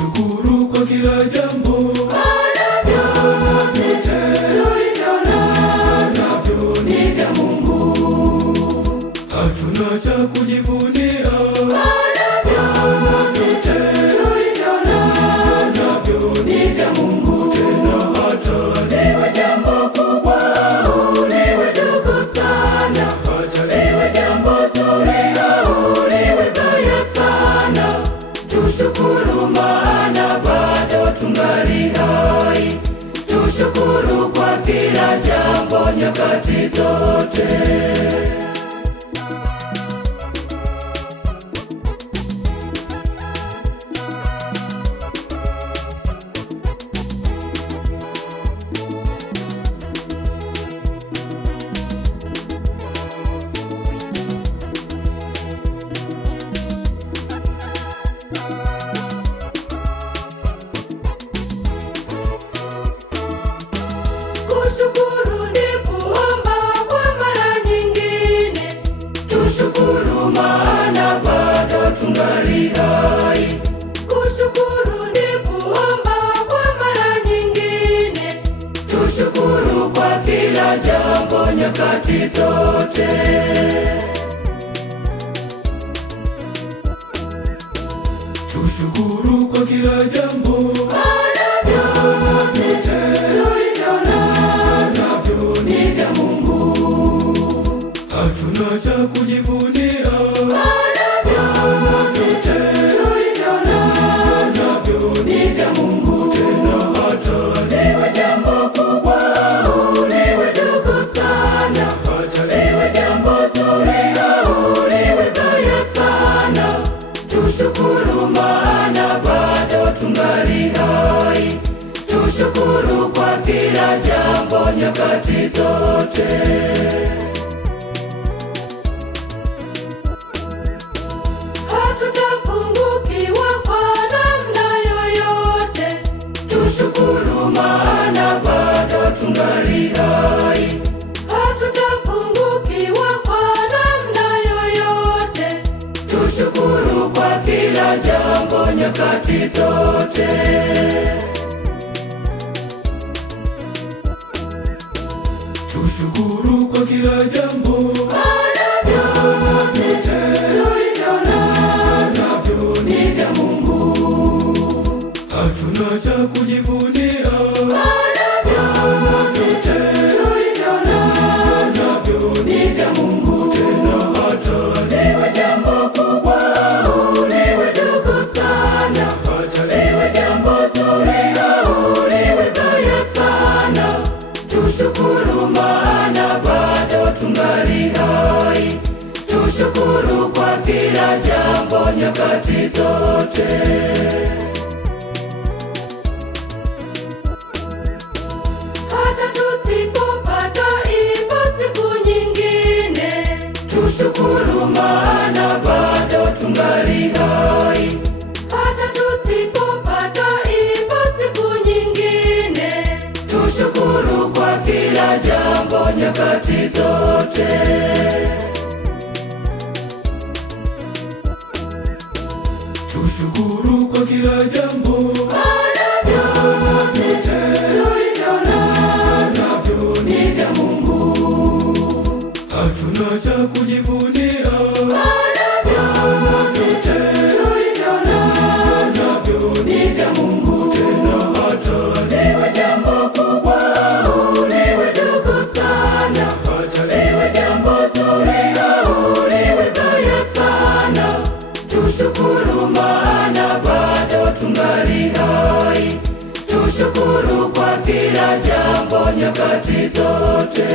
Tushukuru kwa kila jambo, maana vyote tulivyo navyo ni vya Mungu. hatuna cha kujivunia, Maana vyote tulivyo navyo ni vya Mungu. tena hata Liwe jambo kubwa au liwe dogo sana, liwe jambo zuri au liwe baya sana, tushukuru maana bado tungali hai. Tushukuru kwa kila jambo nyakati zote. Kushukuru ni kuomba kwa mara nyingine. Tushukuru maana bado tungali hai. Kushukuru ni kuomba kwa mara nyingine. Tushukuru kwa kila jambo nyakati zote. tushukuru kwa kila jambo, Maana vyote tulivyo navyo ni vya Mungu. hatuna cha kujivunia, Maana vyote tulivyo navyo ni vya Mungu. tena hata Liwe jambo kubwa au liwe dogo sana, liwe jambo zuri au liwe baya sana, tushukuru maana bado tungali hai. Tushukuru kwa kila jambo nyakati zote. Hatutapungukiwa kwa namna yoyote. Tushukuru maana bado tungali hai. Hatutapungukiwa kwa namna yoyote. Tushukuru kwa kila jambo nyakati zote. tushukuru kwa kila jambo, Maana vyote tulivyo navyo ni vya Mungu. hatuna cha kujivunia, Maana vyote tulivyo navyo ni vya Mungu. tena hata Liwe jambo kubwa au liwe dogo sana, liwe jambo zuri au liwe baya sana, tushukuru maana bado tungali hai. Tushukuru kwa kila jambo nyakati zote. Hata tusipopata ipo siku nyingine, tushukuru maana bado tungali hai. Hata tusipopata ipo siku nyingine, tushukuru kwa kila jambo nyakati zote. tushukuru kwa kila jambo, Maana vyote tulivyo navyo ni vya Mungu. hatuna cha kujivunia, Maana vyote tulivyo navyo ni vya Mungu. tena hata Liwe jambo kubwa au liwe dogo sana, liwe jambo zuri au liwe baya sana, tushukuru maana bado tungali hai. Tushukuru kwa kila jambo nyakati zote.